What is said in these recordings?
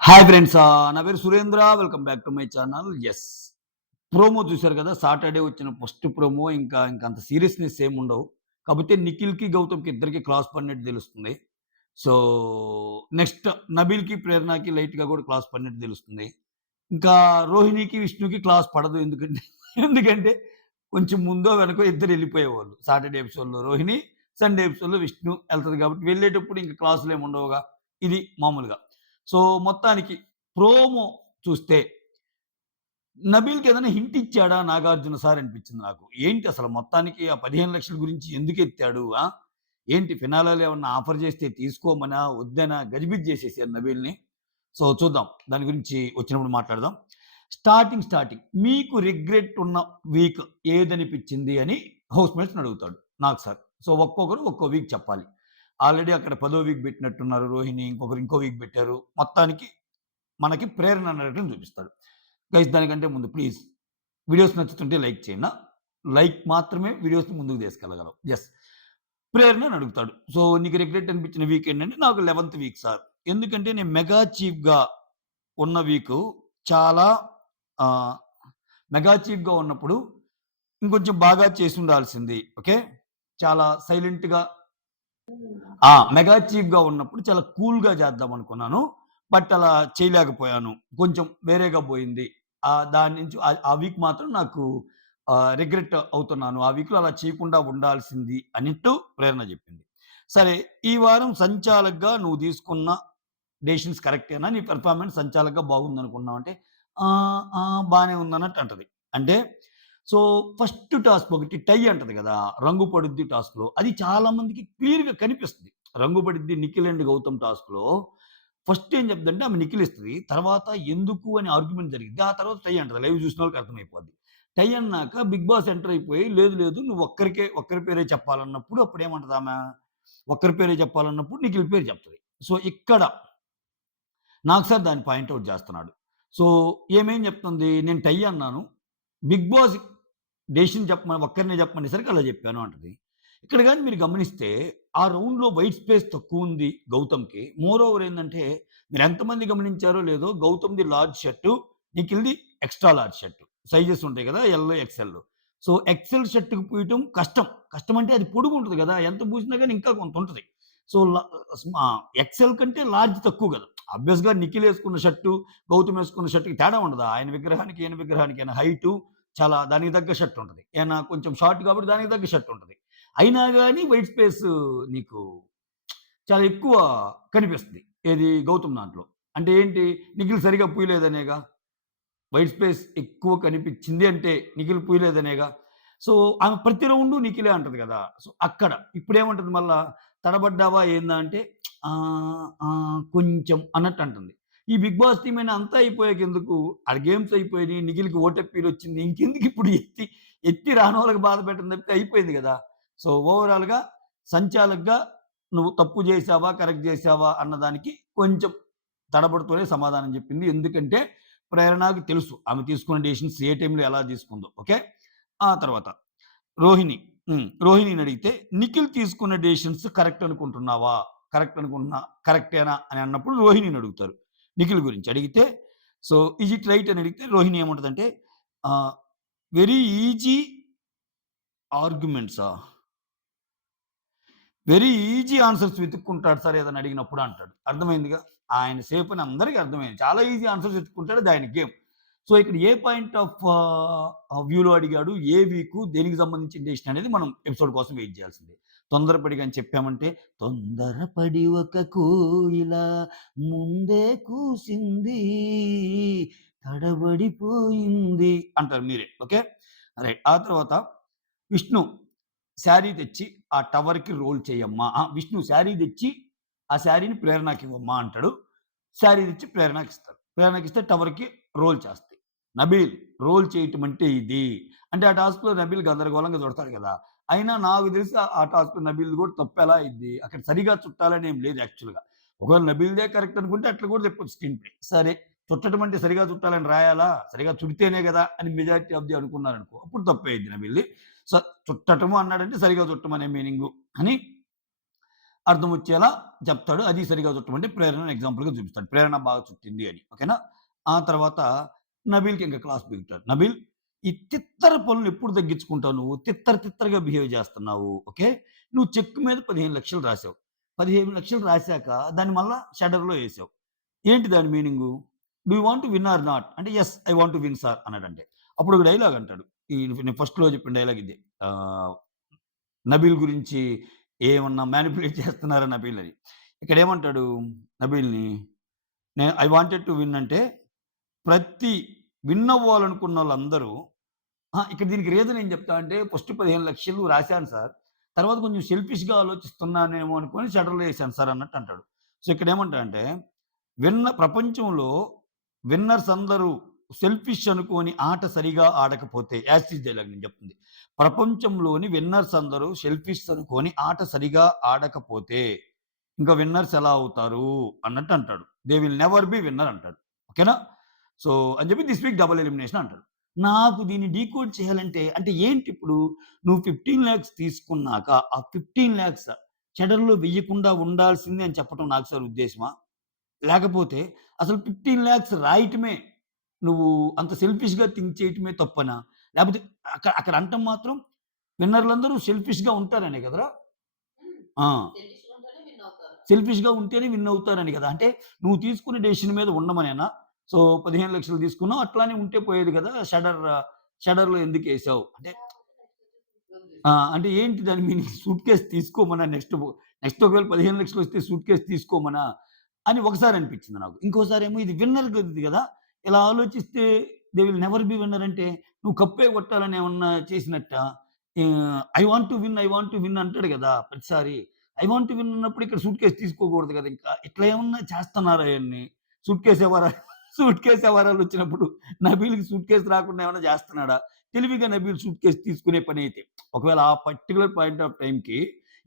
Hi friends. నా పేరు Surendra. Welcome back to my channel. Yes. Promo చూసారు కదా! సాటర్‌డే వచ్చిన ఫస్ట్ ప్రోమో ఇంకంత సీరియస్‌నెస్ ఏముండవు. కాపోతే నిఖిల్‌కి, గౌతమ్‌కి ఇద్దరికీ క్లాస్ పడినట్టు తెలుస్తుంది. సో, నెక్స్ట్ నబీల్‌కి, ప్రేరణకి లైట్‌గా కూడా క్లాస్ పడినట్టు తెలుస్తుంది. ఇంకా రోహిణికి, విష్ణుకి క్లాస్ పడదు. ఎందుకంటే కొంచెం ముందో, వెనకో ఇద్దరు ఎళ్ళిపోయేవాళ్ళు. సాటర్‌డే ఎపిసోడ్‌లో రోహిణి, సండే ఎపిసోడ్‌లో విష్ణు ఎళ్తది కాబట్టి వెళ్ళేటప్పుడు ఇంక క్లాసులేమి ఉండవుగా. ఇది మామూలుగా. సో, మొత్తానికి ప్రోమో చూస్తే నబీల్‌కి ఏదైనా హింట్ ఇచ్చాడా నాగార్జున సార్ అనిపించింది నాకు. ఏంటి అసలు మొత్తానికి ఆ 15,00,000 గురించి ఎందుకెత్తాడు? ఏంటి ఫినాలేలో ఏమన్నా ఆఫర్ చేస్తే తీసుకోమనా? వద్దనా? గజిబిజి చేసేసారు నబీల్‌ని. సో, చూద్దాం. దాని గురించి వచ్చినప్పుడు మాట్లాడదాం. స్టార్టింగ్ మీకు రిగ్రెట్ ఉన్న వీక్ ఏదనిపించింది అని హౌస్‌మేట్స్‌ని అడుగుతాడు నాగ్ సార్. సో, ఒక్కొక్కరు ఒక్కో వీక్ చెప్పాలి. ఆల్రెడీ అక్కడ 10వ వీక్ పెట్టినట్టున్నారు రోహిణి. ఇంకొకరు ఇంకో వీక్ పెట్టారు. మొత్తానికి మనకి ప్రేరణ నరకం చూపిస్తాడు. గైస్ దానికంటే ముందు ప్లీజ్ వీడియోస్ నచ్చుతుంటే లైక్ చేయండి. లైక్ మాత్రమే వీడియోస్‌ని ముందుకు తీసుకెళ్ళగలవు. యెస్. ప్రేరణని అడుగుతాడు. సో, నీకు రిగ్రెట్ అనిపించిన వీక్ ఏంటంటే నాకు 11థ్ వీక్ సార్. ఎందుకంటే నేను మెగా చీఫ్‌గా ఉన్న వీకు చాలా ఆహ్, మెగా చీఫ్‌గా ఉన్నప్పుడు ఇంకొంచెం బాగా చేసుండాల్సింది. ఓకే. చాలా సైలెంట్‌గా మెగా చీఫ్‌గా ఉన్నప్పుడు చాలా కూల్‌గా చేద్దామనుకున్నాను. బట్ అలా చేయలేకపోయాను. కొంచెం వేరేగా పోయింది. దాని నుంచి ఆ వీక్ మాత్రం నాకు రిగ్రెట్ అవుతున్నాను. ఆ వీక్‌లో అలా చేయకుండా ఉండాల్సింది అన్నట్టు ప్రేరణ చెప్పింది. సరే, ఈ వారం సంచాలకుగా నువ్వు తీసుకున్న డెసిషన్స్ కరెక్టేనా? నీ పెర్ఫార్మన్స్ సంచాలకుగా బాగుందనుకున్నావు అంటే, బానే ఉందన్నట్టు అంటది. అంటే సో, ఫస్ట్ టాస్క్ ఒకటి టై అంటది గదా! రంగు పడుద్ది టాస్క్‌లో. అది చాలా మందికి క్లియర్‌గా కనిపిస్తది. రంగు పడిద్ది నిఖిల్ అండ్ గౌతమ్ టాస్క్‌లో ఫస్ట్ ఏం చెప్దంటే ఆమె నిఖిల్ ఇస్తది. తర్వాత ఎందుకు అని ఆర్గ్యుమెంట్ జరిగిద్ది. ఆ తర్వాత టై అంటది. లైవ్ చూసినోళ్ళకి అర్థమైపోద్ది. టై అన్నాక బిగ్ బాస్ ఎంటర్ అయిపోయి లేదు లేదు నువ్వు ఒక్కరి పేరే చెప్పాలన్నప్పుడు అప్పుడేమంటదామె? ఒక్కరి పేరే చెప్పాలన్నప్పుడు నిఖిల్ పేరు చెప్తది. సో, ఇక్కడ నాకు సార్ దాన్ని పాయింట్ ఔట్ చేస్తున్నాడు. సో, ఏమేం చెప్తుంది? నేను టై అన్నాను. బిగ్ బాస్ డెసిషన్ చెప్పమని ఒక్కరినే చెప్పమనేసరికి అలా చెప్పాను అంటది. ఇక్కడ గాని మీరు గమనిస్తే ఆ రౌండ్‌లో వైట్ స్పేస్ తక్కువుంది గౌతమ్‌కి. మోర్ ఓవర్ ఏందంటే మీరెంతమంది గమనించారో లేదో గౌతమ్‌ది లార్జ్ షర్టు, నిఖిల్‌ది ఎక్స్‌ట్రా లార్జ్ షర్టు. సైజెస్ ఉంటాయి కదా! L, XL. సో, ఎక్స్‌ఎల్ షర్ట్‌కి పూయటం కష్టం. కష్టం అంటే అది పొడుగుంటది కదా! ఎంత పూసినా గాని ఇంకా కొంత ఉంటది. సో, ఎక్స్‌ఎల్ కంటే లార్జ్ తక్కువ కదా! ఆబ్వియస్‌గా నిఖిల్ ఏసుకున్న షర్టు, గౌతమ్ ఏసుకున్న షర్ట్‌కి తేడా ఉండదా? ఆయన విగ్రహానికి, ఈయన విగ్రహానికి ఆయన హైటు చాలా దానికి తగ్గ షర్ట్ ఉంటది. ఈయన కొంచెం షార్ట్ కాబట్టి దానికి తగ్గ షర్ట్ ఉంటది. అయినా గాని వైట్ స్పేస్ నీకు చాలా ఎక్కువ కనిపిస్తది. ఏది గౌతమ్ దాంట్లో. అంటే ఏంటి? నిఖిల్ సరిగ్గా పూయలేదనేగా. వైట్ స్పేస్ ఎక్కువ కనిపించింది అంటే నిఖిల్ పూయలేదనేగా. సో, ఆమె ప్రతి రౌండు నిఖిలే అంటది గదా! సో, అక్కడ ఇప్పుడేమంటది మళ్ళా తడబడ్డావా ఏందా అంటే కొంచెం అన్నట్టు అంటుంది. ఈ బిగ్ బాస్ టీమ్ అయినా అంతా అయిపోయాకెందుకు? ఆడ గేమ్స్ అయిపోయినియి. నిఖిల్‌కి ఓటెప్పీలొచ్చింది. ఇంకెందుకు ఇప్పుడు ఎత్తి రానోళ్ళకి బాధ పెట్టడం తప్పితే అయిపోయింది గదా! సో, ఓవరాల్‌గా సంచాలకుగా నువ్వు తప్పు జేశావా? కరెక్ట్ జేశావా? అన్నదానికి కొంచెం తడబడుతూనే సమాధానం జెప్పింది. ఎందుకంటే ప్రేరణకి తెలుసు. ఆమె తీసుకున్న డెసిషన్స్ ఏ టైంలో ఎలా తీసుకుందో. ఓకే. ఆ తర్వాత రోహిణి. రోహిణినడిగితే నిఖిల్ తీసుకున్న డెసిషన్స్ కరెక్ట్ అనుకుంటున్నావా? కరెక్ట్ అనుకుంటున్నా కరెక్టేనా అని అన్నప్పుడు రోహిణిని అడుగుతారు. నిఖిల్ గురించి అడిగితే సో, ఈజ్ ఇట్ రైట్ అని అడిగితే రోహిణి ఏమంటదంటే ఆహ్, వెరీ ఈజీ ఆర్గ్యుమెంట్సా? వెరీ ఈజీ ఆన్సర్స్ వెతుక్కుంటాడు సార్ ఏదైనా అడిగినప్పుడు అంటాడు. అర్థమైందిగా. ఆయన సేఫ్ అని అందరికి అర్థమైంది. చాలా ఈజీ ఆన్సర్స్ వెతుక్కుంటాడు. అది ఆయన గేమ్. సో, ఇక్కడ ఏ పాయింట్ ఆఫ్ వ్యూలో అడిగాడు, ఏ వీకు, దేనికి సంబంధించిన డెసిషన్ అనేది మనం ఎపిసోడ్ కోసం వెయిట్ చేయాల్సిందే. తొందరపడి గాని చెప్పామంటే, తొందరపడి ఒక కోయిల ముందే కూసింది, తడబడిపోయింది అంటారు మీరే. ఓకే. రైట్. ఆ తర్వాత విష్ణు శారీ తెచ్చి ఆ టవర్‌కి రోల్ చేయమ్మా. విష్ణు శారీ తెచ్చి ఆ శారీని ప్రేరణకివ్వమ్మా అంటాడు. శారీ తెచ్చి ప్రేరణకిస్తాడు. ప్రేరణకిస్తే టవర్‌కి రోల్ చేస్తాయి. నబీల్ రోల్ చేయటం అంటే ఇది. అంటే ఆ టాస్క్‌లో నబీల్ గందరగోళంగా చుడతాడు కదా! అయినా నాకు తెలిసి ఆ టాస్క్‌లో నబీల్‌ది కూడా తప్పెలా అయిద్ది? అక్కడ సరిగ్గా చుట్టాలని ఏం లేదు యాక్చువల్‌గా. ఒకవేళ నబీల్‌దే కరెక్ట్ అనుకుంటే అట్లా కూడా చెప్పొచ్చు స్క్రీన్ ప్లే. సరే చుట్టటం అంటే సరిగ్గా చుట్టాలని రాయాలా? సరిగ్గా చుడితేనే కదా! అని మెజారిటీ ఆఫ్ ది అనుకున్నారనుకో అప్పుడు తప్పయిద్ది నబీల్‌ది. సో, చుట్టటము అన్నాడంటే సరిగ్గా చుట్టమనే మీనింగు అని అర్థం వచ్చేలా చెప్తాడు. అది సరిగ్గా చుట్టం అంటే ప్రేరణను ఎగ్జాంపుల్‌గా చూపిస్తాడు. ప్రేరణ బాగా చుట్టింది అని. ఓకేనా? ఆ తర్వాత నబీల్‌కి ఇంక క్లాస్ పీకుతాడు. నబీల్ ఈ తిత్తర పనులు ఎప్పుడు తగ్గించుకుంటావు నువ్వు? తిత్తరగా బిహేవ్ చేస్తున్నావు. ఓకే. నువ్వు చెక్ మీద 15,00,000 రాసావు. 15,00,000 రాసాక దాన్ని మళ్ళా షెడర్‌లో ఏసావు. ఏంటి దాని meaning? Do you want to win or not? అంటే yes I want to win sir అన్నాడంటే. అప్పుడు ఒక డైలాగ్ అంటాడు. నేను ఫస్ట్‌లో చెప్పిన డైలాగ్ ఇదే. ఆహ్, నబీల్ గురించి ఏమన్నా మానిప్యులేట్ చేస్తున్నారా నబీల్ అని. ఇక్కడేమంటాడు నబీల్‌ని, ఐ వాంటెడ్ టు విన్ అంటే ప్రతి విన్ అవ్వాలనుకున్నోళ్ళందరూ ఇక్కడ దీనికి రీజన్ ఏం చెప్తా అంటే ఫస్ట్ 15,00,000 రాశాను సార్. తర్వాత కొంచెం సెల్ఫిష్‌గా ఆలోచిస్తున్నానేమో అనుకోని షట్టర్‌లో ఏసాను సార్ అన్నట్టు అంటాడు. సో, ఇక్కడేమంటాడంటే ప్రపంచంలో విన్నర్స్ అందరూ సెల్ఫిష్ అనుకోని ఆట సరిగా ఆడకపోతే యాజ్ ఇట్ ఈజ్ డైలాగ్ నేను చెప్తుంది. ప్రపంచంలోని విన్నర్స్ అందరూ సెల్ఫిష్ అనుకోని ఆట సరిగా ఆడకపోతే ఇంకా విన్నర్స్ ఎలా అవుతారు అన్నట్టు అంటాడు. They will never be winner అంటాడు. ఓకేనా? సో, అని చెప్పి దిస్ వీక్ డబుల్ ఎలిమినేషన్ అంటాడు. నాకు దీన్ని డీకోడ్ చేయాలంటే అంటే ఏంటిప్పుడు నువ్వు 15,00,000 తీసుకున్నాక ఆ 15,00,000 చెడర్‌లో వెయ్యకుండా ఉండాల్సిందే అని చెప్పటం నాకు సార్ ఉద్దేశమా? లేకపోతే అసలు 15,00,000 రాయటమే నువ్వు అంత సెల్ఫిష్‌గా థింక్ చేయటమే తప్పనా? లేపోతే అక్కడ అంటం మాత్రం విన్నర్‌లందరూ సెల్ఫిష్‌గా ఉంటారనే కదరా! హ్మ్. ఆ! సెల్ఫిష్‌గా ఉంటేనే విన్ అవుతారు. సెల్ఫిష్‌గా ఉంటేనే విన్ అవుతారని కదా! అంటే నువ్వు తీసుకునే డెసిషన్ మీద ఉండమనేనా? సో, 15,00,000 తీసుకున్నావు అట్లానే ఉంటే పోయేది కదా! షెడర్‌లో ఎందుకేసావు? అంటే లేకపోతే నెక్స్ట్ వచ్చేసి ఉద్యోగం అంటే ఏంటి దాని మీనింగ్ సూట్‌కేస్ తీసుకోమనా నెక్స్ట్ ఒకవేళ 15,00,000 వస్తే సూట్‌కేస్ తీసుకోమనా? అని ఒకసారి అనిపించింది నాకు. ఇంకోసారేమో ఇది విన్నర్ గది గదా! ఇలా ఆలోచిస్తే they will never be winner అంటే నువ్వు కప్పే కొట్టాలని ఏమన్నా చేసినట్టా? ఐ వాంట్ టు విన్ అంటాడు గదా! ప్రతిసారి. ఐ వాంట్ టు విన్ అన్నప్పుడు ఇక్కడ సూట్‌కేస్ తీసుకోకూడదు గదా! ఇంకా. ఇట్లా ఏమన్నా చేస్తున్నారా ఆయన్ని? సూట్‌కేస్ వ్యవహారాలు సూట్‌కేస్ వ్యవహారాలొచ్చినప్పుడు నబీల్‌కి సూట్‌కేస్ రాకుండా ఏమన్నా జేస్తున్నాడా? తెలివిగా నబీల్ సూట్‌కేస్ తీసుకునే పనైతే. ఒకవేళ ఆ పర్టిక్యులర్ పాయింట్ ఆఫ్ టైమ్‌కి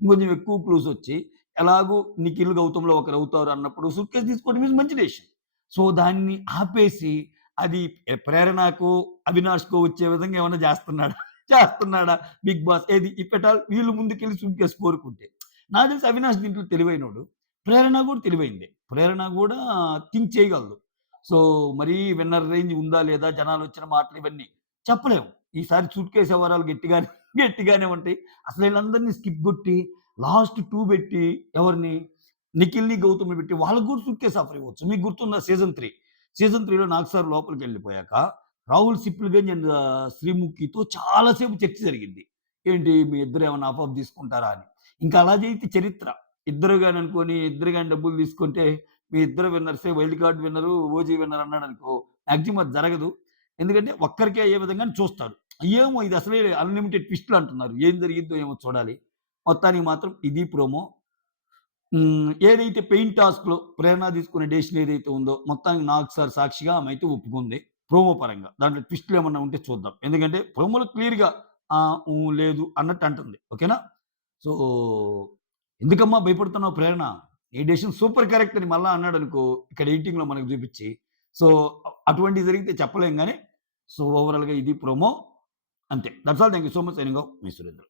ఇంకొంచెం ఎక్కువ క్లూస్ వచ్చి ఎలాగో నిఖిల్, గౌతమ్‌లో ఒకరవుతారు అన్నప్పుడు సూట్‌కేస్ తీసుకోవడం ఈజ్ మంచి డెసిషన్. సో, దాన్ని ఆపేసి అది ప్రేరణకో, అవినాష్‌కో వచ్చే విధంగా ఏమన్నా జేస్తున్నాడా? చేస్తున్నాడా? బిగ్ బాస్ ఏది ఇఫ్ ఎట్ ఆల్ వీళ్ళు ముందుకెళ్ళి సూట్‌కేస్ కోరుకుంటే. నాకు తెలిసి అవినాష్ దీంట్లో తెలివైనోడు. ప్రేరణ గూడా తెలివైందే. ప్రేరణ గూడా థింక్ చేయగలదు. సో, మరీ విన్నర్ రేంజ్ ఉందా? లేదా? జనాలొచ్చిన మాటలు ఇవన్నీ చెప్పలేము. ఈసారి సూట్‌కేస్ వ్యవహారాలు గట్టిగానే ఉంటాయి. అసలు ఈళ్ళందరిని స్కిప్ గొట్టి లాస్ట్ 2 బెట్టి ఎవరిని? నిఖిల్‌ని, గౌతమ్‌ని బెట్టి వాళ్ళకి గూడా సూట్‌కేస్ ఆఫర్ ఇవ్వచ్చు. మీకు గుర్తుందా సీజన్ 3? సీజన్ 3లో నాగ్ సార్ లోపలికెళ్ళిపోయాక రాహుల్ సిప్లిగంజ్ అండ్ శ్రీముఖితో చాలా సేపు చర్చ జరిగింది. ఏంటి మీ ఇద్దరు ఏమన్నా హాఫ్ హాఫ్ తీసుకుంటారా అని. ఇంకా అలా జేయితే చరిత్ర. ఇద్దరు గాని అనుకోని, ఇద్దరు గాని డబ్బులు తీసుకుంటే మీ ఇద్దరు విన్నర్సే వైల్డ్ కార్డ్ విన్నరు, ఓజీ విన్నర్ అన్నాడనుకో మాక్సిమం అది జరగదు. ఎందుకంటే ఒక్కరికే అయ్యే విధంగానే చూస్తారు. ఏమో ఇది అసలే అన్‌లిమిటెడ్ ట్విస్ట్‌లు అంటున్నారు. ఏం జరిగిద్దో ఏమో చూడాలి. మొత్తానికి మాత్రం ఇది ప్రోమో. ఏదైతే పెయిన్ టాస్క్‌లో ప్రేరణ తీసుకునే డెసిషన్ ఏదైతే ఉందో మొత్తానికి నాగ్ సార్ సాక్షిగా ఆమె అయితే ఒప్పుకుంది. ప్రోమో పరంగా. దాంట్లో ట్విస్ట్‌లు ఏమన్నా ఉంటే చూద్దాం. ఎందుకంటే ప్రోమోలో క్లియర్‌గా ఆ! హ్మ్. లేదు అన్నట్టు అంటుంది. ఓకేనా? సో, ఎందుకమ్మా భయపడుతున్నావు ప్రేరణ? నీ డెసిషన్ సూపర్ కరెక్ట్ అని మళ్ళా అన్నాడనుకో, ఇక్కడ ఎడిటింగ్‌లో మనకు చూపిచ్చి, సో, అటువంటివి జరిగితే చెప్పలేం గానీ, సో, ఓవరాల్‌గా ఇది ప్రోమో అంతే. That's all. Thank you so much signing off me Surendra.